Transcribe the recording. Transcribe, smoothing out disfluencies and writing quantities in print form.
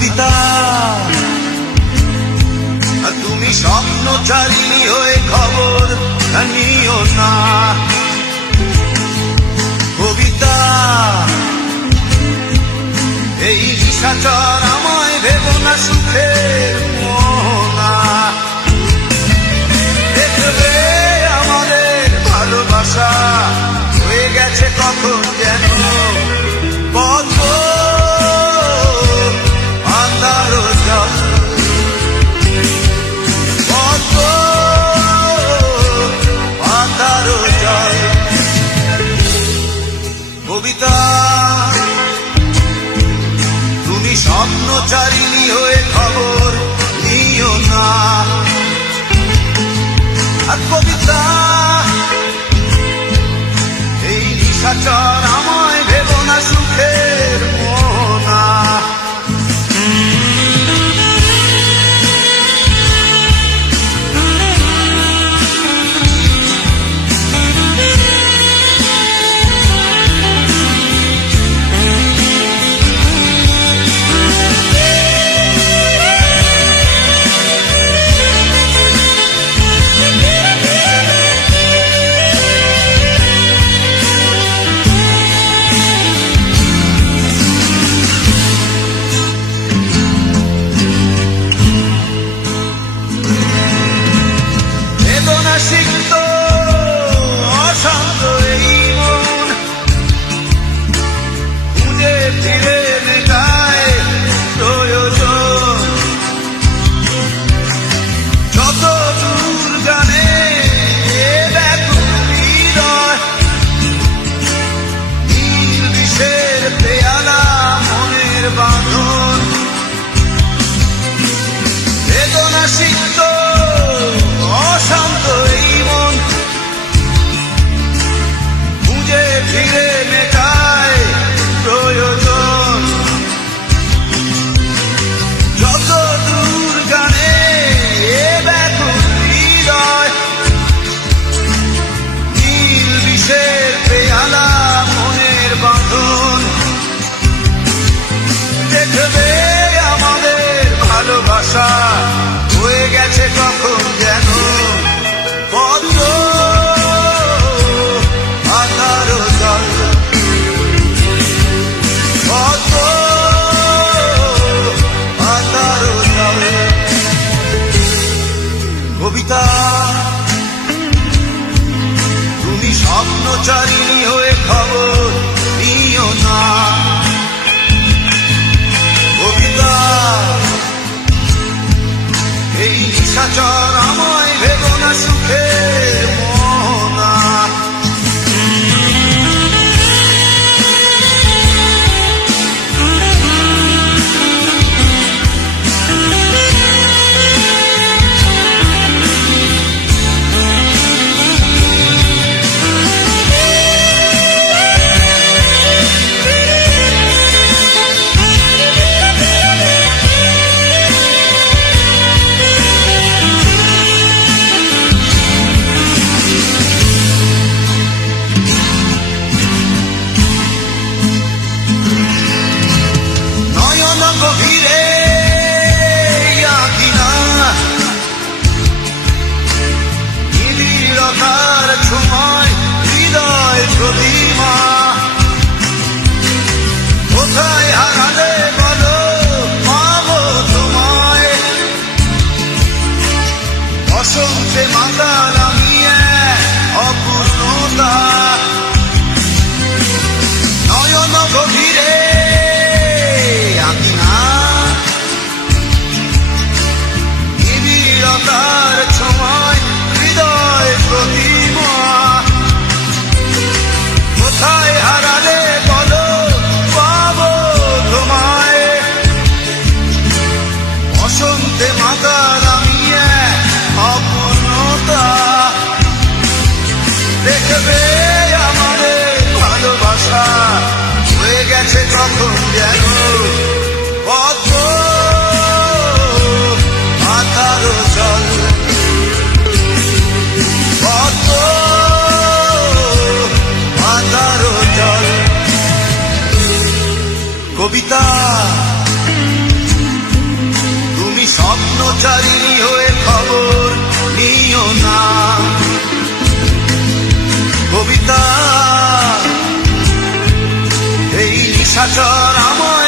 কবিতা তুমি স্বপ্নচারিণী হয়ে খবর নিও না। কবিতা এই নিশাচর আমায় ভেবো না সুখের মোহনা। দেখবে আমাদের ভালোবাসা হয়ে গেছে কখন যেন কত আন্ধার জল, কত আন্ধার জল। কবিতা তুমি স্বপ্নচারিণী হয়ে খবর নিও না। আর কবিতা এই নিশাচর আমায় ভেবো না সুখের মোহনা। সিক্ত অশান্ত এই মন খুঁজে ফিরে মেটায় প্রয়োজন। যত দূর জানে ব্যাকুল হৃদয়, নীল বিষের পেয়ালা মনের বাঁধন। বেদনা সিক্ত অশান্ত এই মন খুঁজে ফিরে মেটায় প্রয়োজন। যত দূর জানে ব্যাকুল হৃদয়, নীল বিষের পেয়ালা মনের বাঁধন। দেখবে আমাদের ভালোবাসা হয়ে গেছে কখন যেন কত আধার জল, কত আধার জল। কবিতা তুমি স্বপ্নচারিণী হয়ে খবর নিও না। কবিতা এই নিশাচর আমায় ভেবো না সুখের মোহনা। গভীরে আঁকিনা নীলিরতার ছোঁয়ায় হৃদয় প্রতিমা। কোথায় হারালে বলো পাবো তোমায়, বসন্তে মাতাল আমি অপূর্ণতা। নয়ন গভীরে তার ছোঁয়ায় হৃদয় প্রতিমা। কোথায় হারালে বলো পাবো তোমায়, বসন্তে মাতাল আমি অপূর্ণতা। দেখবে আমাদের ভালোবাসা হয়ে গেছে কখন যেন কত আধার জল, কত আধার জল। কবিতা না কবিতা এই নিশাচর আমার